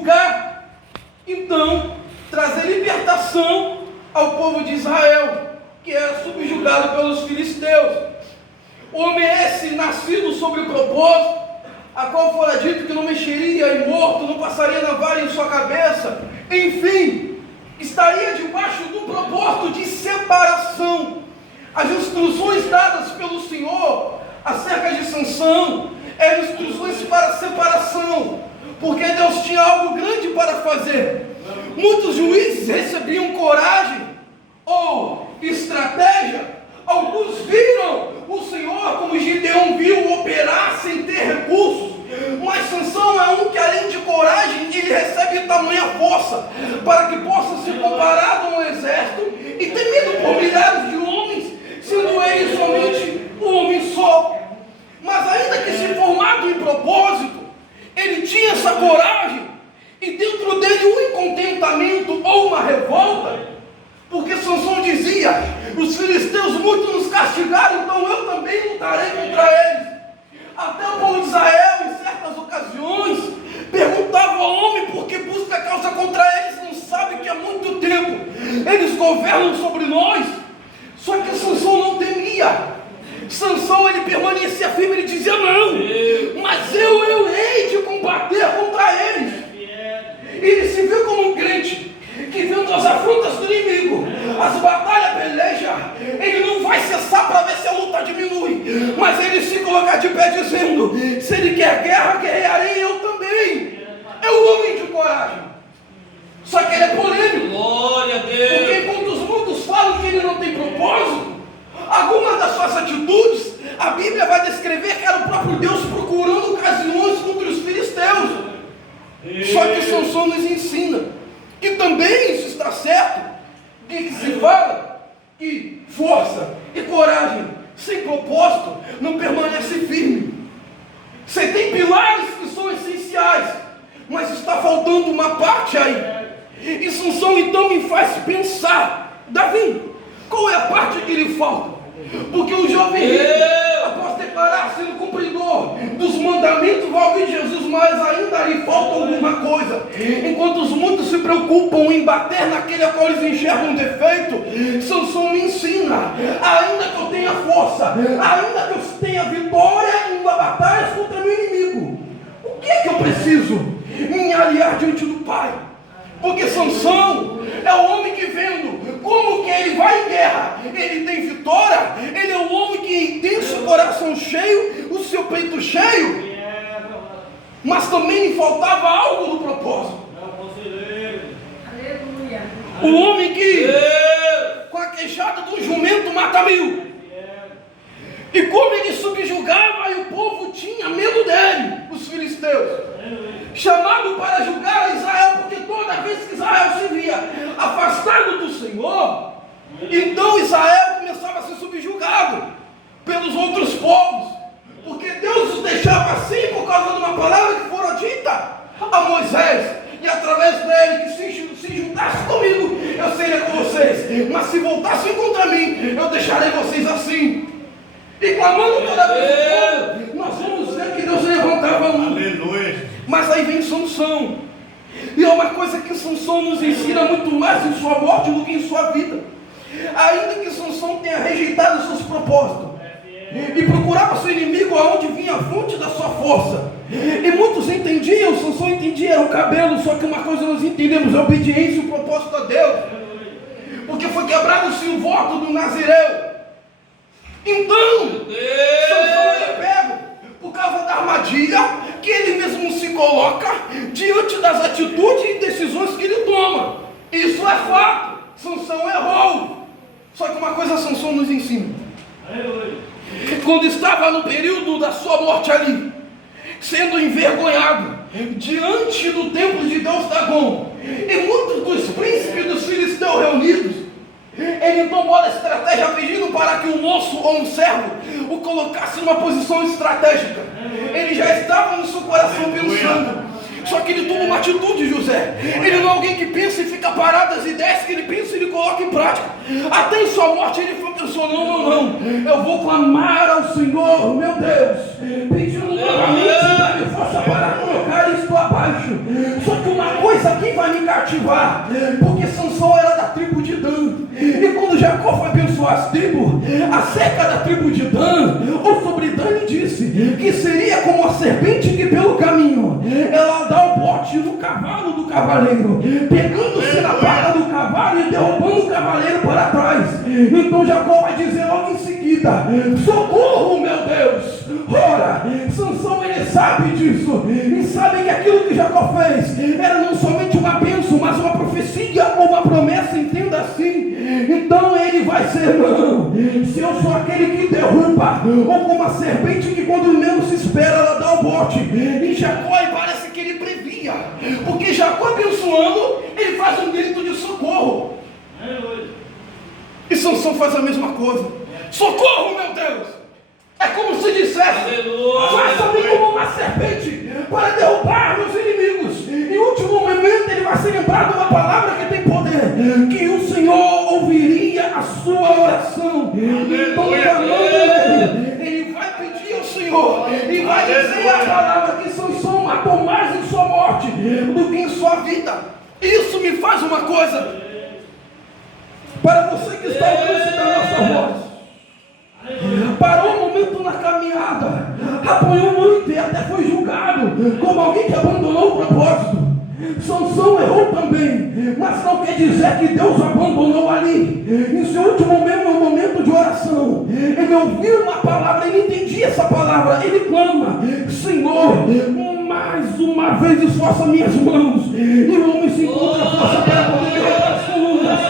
julgar, então trazer libertação ao povo de Israel, que era subjugado pelos filisteus. O homem esse, nascido sobre o propósito, a qual fora dito que não mexeria em morto, não passaria navalha em sua cabeça, enfim, estaria debaixo do propósito de separação. As instruções dadas pelo Senhor acerca de Sansão eram instruções para separação, porque Deus tinha algo grande para fazer. Muitos juízes recebiam coragem ou estratégia. Alguns viram o Senhor como Gideão viu operar sem ter recursos, mas Sansão é um que, além de coragem, ele recebe tamanha força para que possa ser comparado a um exército e temido por milhares de homens, sendo ele somente um homem só. Mas ainda que se formado em propósito, ele tinha essa coragem e dentro dele um incontentamento ou uma revolta, porque Sansão dizia: os filisteus muito nos castigaram, então eu também lutarei contra eles. Até o povo de Israel, em certas ocasiões, perguntava ao homem por que busca causa contra eles, não sabe que há muito tempo eles governam sobre nós. Só que Sansão não temia. Sansão, ele permanecia firme, ele dizia: não, mas eu hei de combater contra eles. Ele se viu como um crente que, vendo as afrontas do inimigo, as batalhas, peleja, ele não vai cessar para ver se a luta diminui, mas ele se colocar de pé dizendo: se ele quer guerra, guerrearei eu também. É um homem de coragem. Só que ele é polêmico. Glória a Deus. Porque enquanto os muitos falam que ele não tem propósito, algumas das suas atitudes, a Bíblia vai descrever que era o próprio Deus procurando ocasiões contra os filisteus. Só que Sansão nos ensina, e também isso está certo, que se fala que força e coragem sem propósito não permanece firme. Você tem pilares que são essenciais, mas está faltando uma parte aí. E Sansão então me faz pensar: Davi, qual é a parte que lhe falta? Porque o jovem rico, após declarar sendo cumpridor dos mandamentos, vai ouvir Jesus, mas ainda lhe falta alguma coisa. Enquanto os muitos se preocupam em bater naquele a qual eles enxergam um defeito, Sansão me ensina: ainda que eu tenha força, ainda que eu tenha vitória em batalhas contra meu inimigo, o que é que eu preciso? Me aliar diante do Pai. Porque Sansão é o homem que, vendo como que ele vai em guerra, ele tem vitória, ele é o homem que tem seu coração cheio, o seu peito cheio, mas também lhe faltava algo do propósito. O homem que, com a queixada do jumento, mata 1000. E como ele subjugava, e o povo tinha medo dele, os filisteus, chamado para julgar Israel, porque toda vez que Israel se via afastado do Senhor, então Israel começava a ser subjugado pelos outros povos, porque Deus os deixava assim por causa de uma palavra que fora dita a Moisés, e através dele, que se juntasse comigo, eu seria com vocês, mas se voltassem contra mim, eu deixarei vocês assim. E clamando toda vez, nós vamos ver que Deus levantava um. Aleluia. Mas aí vem Sansão, e é uma coisa que Sansão nos ensina muito mais em sua morte do que em sua vida. Ainda que Sansão tenha rejeitado seus propósitos e procurava seu inimigo aonde vinha a fonte da sua força, e muitos entendiam, Sansão entendia, era o cabelo. Só que uma coisa nós entendemos: a obediência e o propósito a Deus, porque foi quebrado-se o voto do Nazireu. Então Sansão é pego por causa da armadilha que ele mesmo se coloca diante das atitudes e decisões que ele toma. Isso é fato. Sansão errou. Só que uma coisa Sansão nos ensina: quando estava no período da sua morte ali, sendo envergonhado diante do templo de Deus Dagom, e muitos dos príncipes dos filisteus reunidos, ele tomou a estratégia pedindo para que um moço ou um servo o colocasse numa posição estratégica. Ele já estava no seu coração pensando, só que ele toma uma atitude, José. Ele não é alguém que pensa e fica parado, as ideias que ele pensa ele coloca em prática. Até em sua morte ele pensou: não, eu vou clamar ao Senhor, meu Deus, pedindo novamente dar-me força para colocar isto abaixo. Só que uma cativar, porque Sansão era da tribo de Dan. E quando Jacó foi abençoar as tribos, acerca da tribo de Dan, ou sobre Dan, ele disse que seria como a serpente que pelo caminho ela dá o bote no cavalo do cavaleiro, pegando-se na pata do cavalo e derrubando o cavaleiro para trás. Então Jacó vai dizer logo em seguida: socorro, meu Deus! Ora, Sansão, ele sabe disso, e sabe que aquilo que Jacó fez era não somente uma bênção, mas uma profecia ou uma promessa, entenda assim. Então ele vai ser: não, se eu sou aquele que derruba, ou como a serpente que quando menos se espera ela dá o bote. E Jacó, e parece que ele previa, porque Jacó abençoando, ele faz um grito de socorro. E Sansão faz a mesma coisa: socorro, meu Deus! É como se dissesse: faça-me como uma serpente para derrubar meus inimigos. Em último momento ele vai se lembrar de uma palavra que tem poder, que o Senhor ouviria a sua oração. Então clamando ele vai pedir ao Senhor e vai dizer a palavra que Sansão matou mais em sua morte do que em sua vida. Isso me faz uma coisa, para você que está ao alcance da nossa voz. Parou um momento na caminhada, apanhou muito e até foi julgado como alguém que abandonou o propósito. Sansão errou também, mas não quer dizer que Deus o abandonou ali. Em seu último momento de oração, ele ouviu uma palavra, ele entendia essa palavra, ele clama: Senhor, mais uma vez esforça minhas mãos, e o homem se encontra força para poder derrotar as colunas.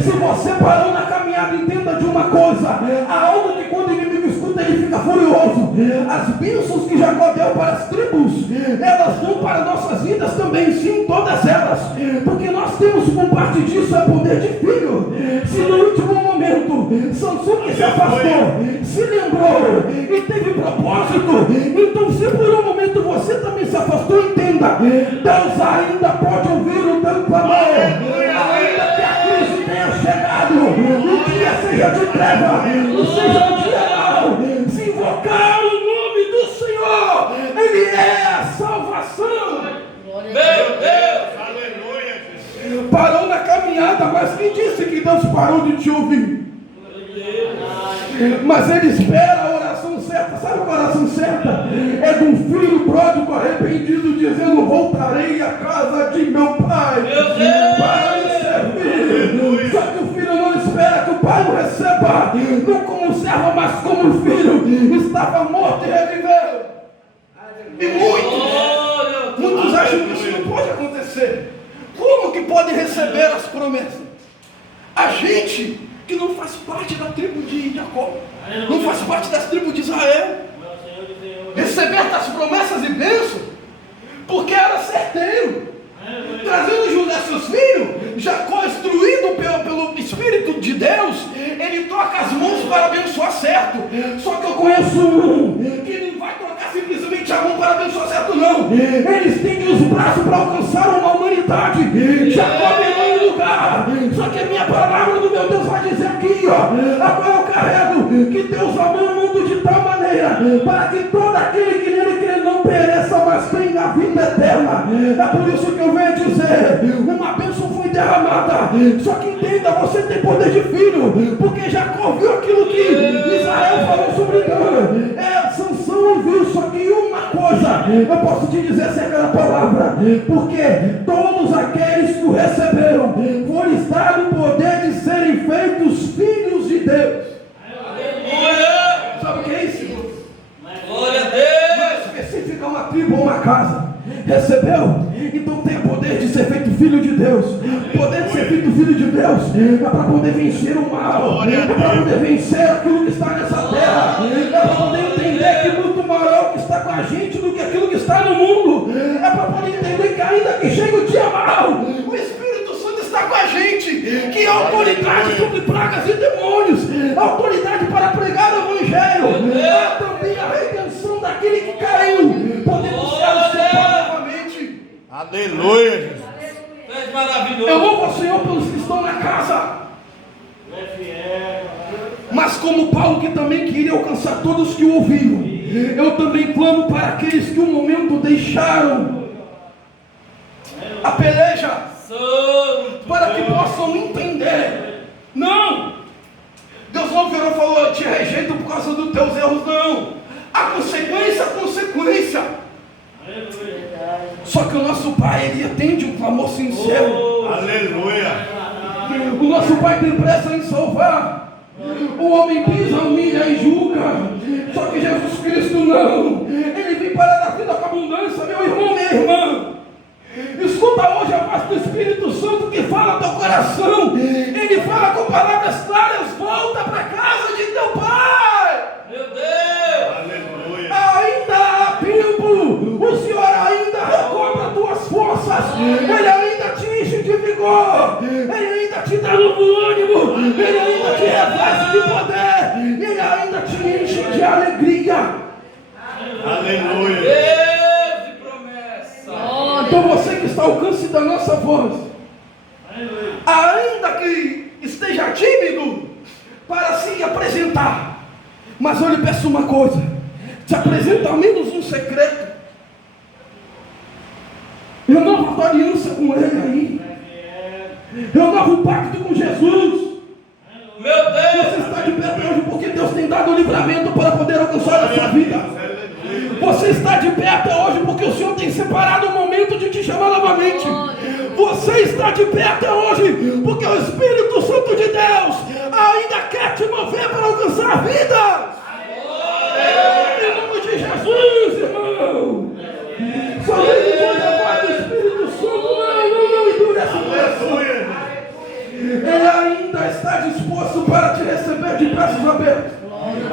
Se você parou na caminhada, entenda de uma coisa: há algo que quando o inimigo escuta ele fica furioso. As bênçãos que Jacó deu para as tribos, elas dão para nossas vidas também, sim, todas elas, porque nós temos como parte disso é poder de filho. Se no último momento Sansão, que se afastou, se lembrou e teve propósito, então se por um momento você também se afastou, entenda: Deus ainda pode ouvir o teu clamor, ainda que a crise tenha chegado, o dia seja de treva, seja um dia mau, se invocar o nome do Senhor, Ele é a salvação. Meu Deus, aleluia. Parou na caminhada, mas quem disse que Deus parou de te ouvir? Mas Ele espera a oração certa. Sabe a oração certa? É de um filho pródigo arrependido dizendo: voltarei à casa de meu pai para lhe servir. Só que o filho não espera que o pai o receba, não como servo, mas como filho. Estava morto e reviveu. E muitos acham que isso não pode acontecer. Como que podem receber as promessas? A gente que não faz parte da tribo de Jacó, não faz parte das tribos de Israel, receber as promessas e bênçãos, porque era certeiro. Trazendo José seus filhos, Jacó, instruído pelo Espírito de Deus, ele troca as mãos para abençoar certo. Só que eu conheço um que não vai trocar simplesmente a mão para abençoar certo, não. Ele estende os braços para alcançar uma humanidade. Jacó virou em lugar. Só que a minha palavra do meu Deus vai dizer aqui, ó, agora eu carrego que Deus amou o mundo de tal maneira para que todo aquele que nele crê não pereça, mas tenha a vida eterna. É por isso que eu venho dizer: uma bênção foi derramada. Só que entenda, você tem poder de filho, porque Jacó viu aquilo que Israel falou sobre Dan. Sansão ouviu. Só que uma coisa eu posso te dizer acerca da palavra: porque todos aqueles que o receberam foram dado o poder de serem feitos filhos de Deus. Sabe o que é isso? Glória a Deus. Não especifica uma tribo ou uma casa. Recebeu? Então tem o poder de ser feito filho de Deus. O poder de ser feito filho de Deus é para poder vencer o mal, é para poder vencer aquilo que está nessa terra, é para poder entender que muito maior o que está com a gente do que aquilo que está no mundo. É para poder entender que ainda que chegue o dia mau, o Espírito Santo está com a gente, que é autoridade sobre pragas e demônios, autoridade para pregar o Evangelho, há também a redenção daquele que caiu. Podemos ser o Senhor novamente. Aleluia, Jesus. É maravilhoso. Eu louvo ao Senhor pelos que estão na casa. Mas como Paulo, que também queria alcançar todos que o ouviram, eu também clamo para aqueles que um momento deixaram a peleja. para que possam entender. Não! Deus não virou e falou: eu te rejeito por causa dos teus erros, não. A consequência, a consequência. Só que o nosso Pai, Ele atende um clamor sincero. Aleluia. O nosso Pai tem pressa em salvar. O homem pisa, humilha e julga. Só que Jesus Cristo não. Ele vem para dar vida com abundância, meu irmão, minha irmã. Escuta hoje a voz do Espírito Santo que fala ao teu coração. Ele fala com palavras claras: volta para a casa de teu Pai. Meu Deus. Aleluia. Ainda há tempo. O Senhor ainda recobra tuas forças. Ele ainda te enche de vigor. Ele ainda te dá novo ânimo. Ele ainda te reveste de poder. Ele ainda te enche de alegria. Aleluia. Deus de promessa. Então você que está ao alcance da nossa voz, ainda que esteja tímido para se apresentar, mas eu lhe peço uma coisa: te apresenta ao menos um secreto. Renova a aliança com Ele aí. Renova o pacto com Jesus. Meu Deus. Você está de pé hoje porque Deus tem dado o livramento para poder alcançar a sua vida. Você está de pé até hoje porque o Senhor tem separado o momento de te chamar novamente. Você está de pé até hoje porque o Espírito Santo de Deus ainda quer te mover para alcançar a vida. Em nome de Jesus, irmão. Somente quando a voz do Espírito Santo não endurece o coração. Ele ainda está disposto para te receber de braços abertos.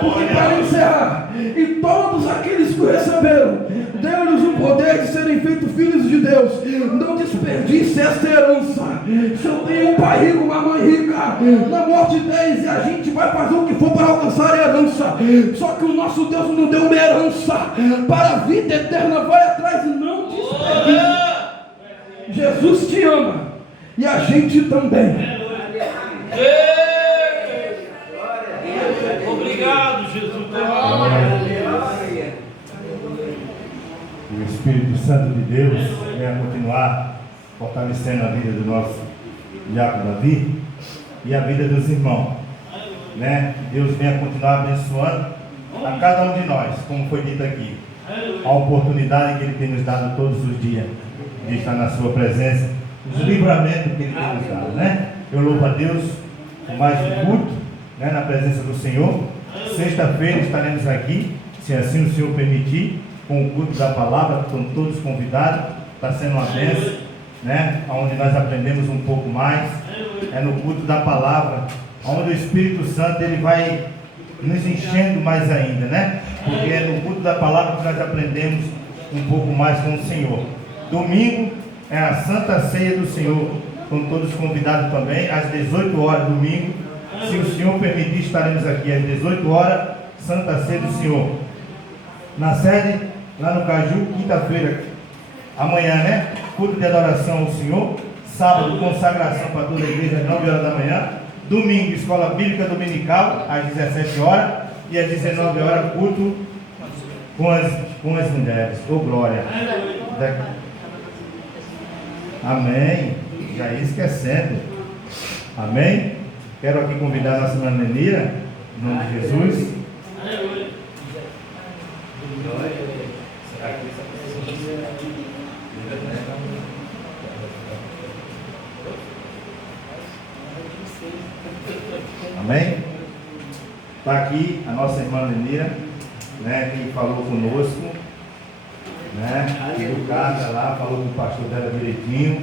Porque para encerrar, e todos aqueles que o receberam, deu-lhes o poder de serem feitos filhos de Deus. Não desperdice esta herança. Se eu tenho um pai rico, uma mãe rica, na morte deles, e a gente vai fazer o que for para alcançar a herança. Só que o nosso Deus não deu uma herança para a vida eterna. Vai atrás e não desperdice. Jesus te ama e a gente também. Obrigado, Jesus. O Espírito Santo de Deus venha continuar fortalecendo a vida do nosso diácono Davi e a vida dos irmãos, né? Que Deus venha continuar abençoando a cada um de nós, como foi dito aqui, a oportunidade que Ele tem nos dado todos os dias de estar na sua presença, os livramentos que Ele tem nos dado, né? Eu louvo a Deus por mais um culto, né, na presença do Senhor. Sexta-feira estaremos aqui, se assim o Senhor permitir, com o culto da palavra, com todos convidados. Está sendo uma bênção, né? Onde nós aprendemos um pouco mais. É no culto da palavra, onde o Espírito Santo ele vai nos enchendo mais ainda, né? Porque é no culto da palavra que nós aprendemos um pouco mais com o Senhor. Domingo é a Santa Ceia do Senhor, com todos convidados também, às 18 horas, domingo. Se o Senhor permitir, estaremos aqui às 18 horas, Santa Ceia do Senhor. Na sede, lá no Caju, quinta-feira, amanhã, né? Culto de adoração ao Senhor. Sábado, consagração para toda a igreja, às 9 horas da manhã. Domingo, escola bíblica dominical, às 17 horas. E às 19 horas, culto com as mulheres. Ô glória! Amém. Já ia esquecendo. Amém. Quero aqui convidar a nossa irmã Nenira, em nome de Jesus. Amém? Está aqui a nossa irmã Nenira, né, que falou conosco, né, educada lá, falou com o pastor dela direitinho,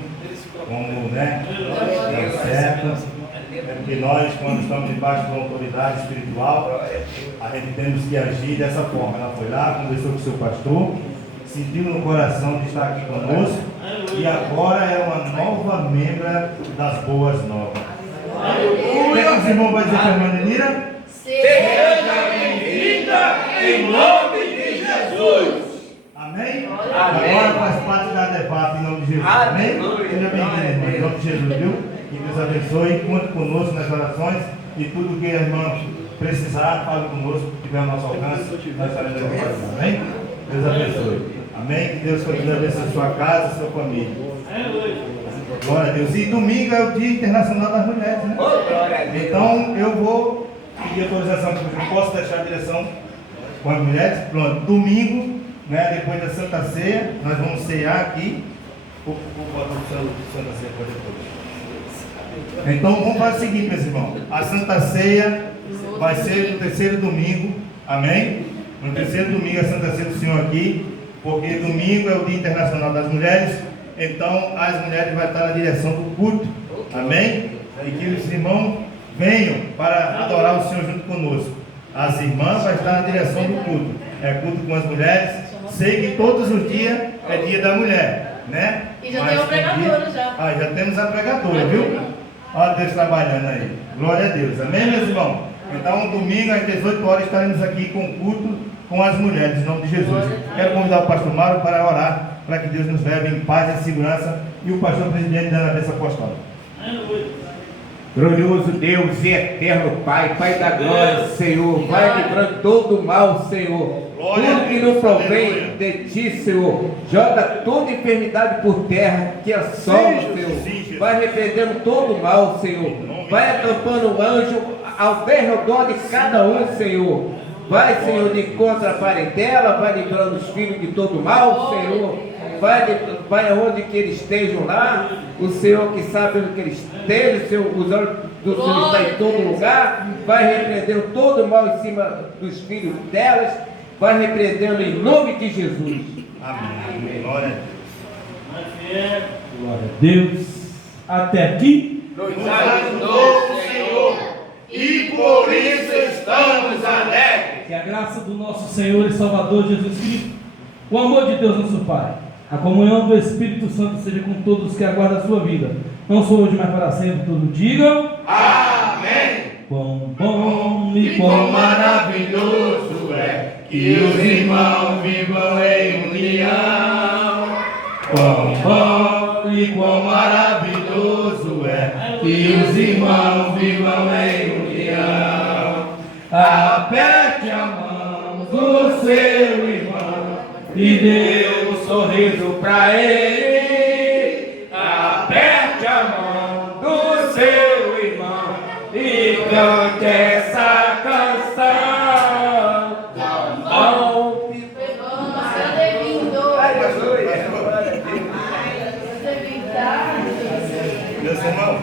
como, né, é certo. É porque nós, quando estamos debaixo de uma autoridade espiritual, a gente temos que agir dessa forma. Ela foi lá, conversou com o seu pastor, sentiu no coração de estar aqui conosco e agora é uma nova membra das boas novas. O que os irmãos vão dizer para a irmã Nenira? Seja bem-vinda em nome de Jesus. Amém? Agora faz parte da debate em nome de Jesus. Amém? Seja bem-vindo, irmão, em nome de Jesus, viu? Que Deus abençoe, conte conosco nas orações e tudo que a irmã precisar, fale conosco, que tiver ao nosso alcance, nós estaremos aqui. Amém? Deus abençoe. Amém? Que Deus continue abençoando sua casa, sua família. Glória a Deus. E domingo é o Dia Internacional das Mulheres, né? Então eu vou pedir autorização, porque eu não posso deixar a direção com as mulheres. Pronto, domingo, né, depois da Santa Ceia, nós vamos cear aqui. Vou botar o Santa Ceia para depois. Então vamos fazer o seguinte, meus irmãos. A Santa Ceia vai ser no terceiro domingo, amém? No terceiro domingo a Santa Ceia do Senhor aqui, porque domingo é o Dia Internacional das Mulheres. Então as mulheres vão estar na direção do culto, amém? E que os irmãos venham para adorar o Senhor junto conosco. As irmãs vão estar na direção do culto. É culto com as mulheres. Sei que todos os dias é dia da mulher, né? E já tem uma pregadora já. Ah, já temos a pregadora, viu? Olha Deus trabalhando aí. Glória a Deus. Amém, meus irmãos? Então, domingo às 18 horas estaremos aqui com o culto com as mulheres, em nome de Jesus. Quero convidar o pastor Mário para orar, para que Deus nos leve em paz e segurança, e o pastor presidente dando a bênção apostólica. Glorioso Deus e eterno Pai, Pai da glória, Senhor, vai livrando todo o mal, Senhor. Tudo que não provém de Ti, Senhor, joga toda enfermidade por terra, que assola, Senhor. Vai repreendendo todo o mal, Senhor. Vai acampando o anjo ao derredor de cada um, Senhor. Vai, Senhor, de contra a parentela, vai livrando os filhos de todo o mal, Senhor. Vai aonde que eles estejam lá, o Senhor que sabe onde que eles estejam, os olhos do Senhor estão em todo lugar, vai repreendendo todo o mal em cima dos filhos delas, vai repreendendo em nome de Jesus. Amém. Glória Glória a Deus. Até aqui. Nos ajudou o Senhor, e por isso estamos alegres. Que a graça do nosso Senhor e Salvador Jesus Cristo, o amor de Deus nosso Pai, a comunhão do Espírito Santo seja com todos que aguardam a sua vida, não só hoje, mas para sempre. Todos digam Amém. Quão bom e Quão quão maravilhoso é que os irmãos vivam em união. Quão bom E quão maravilhoso é que os irmãos vivam em união. Aperte a mão do seu irmão e dê um sorriso pra ele. Aperte a mão do seu irmão e cante essa canção. Bom, Meus irmãos,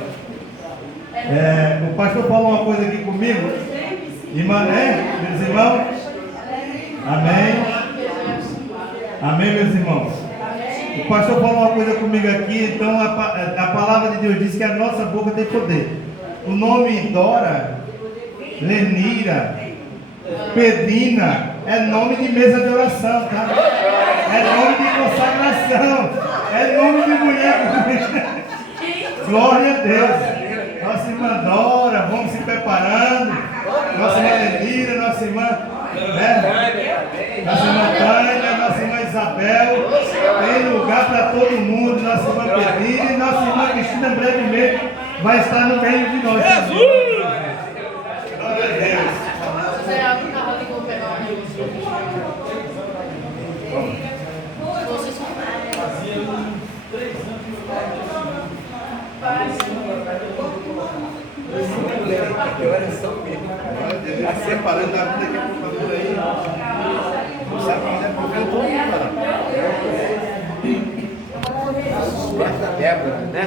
o pastor falou uma coisa aqui comigo. Irmã, meus irmãos? Amém. Amém, meus irmãos. O pastor falou uma coisa comigo aqui. Então a palavra de Deus diz que a nossa boca tem poder. O nome Dora, Lenira, Pedrina é nome de mesa de oração, tá? É nome de consagração. É nome de mulher. Glória a Deus. Nossa irmã Dora, vamos se preparando. Nossa irmã Lenira, nossa irmã, nossa irmã Tânia, nossa irmã Isabel. Tem lugar para todo mundo. Nossa irmã Pedrina e nossa irmã Cristina brevemente vai estar no meio de nós. Jesus! Glória a Deus. Você abre o carro ali com o penal. Vocês Está separando a vida que é por aí. Não sabe quando é por todo mundo, Débora, né?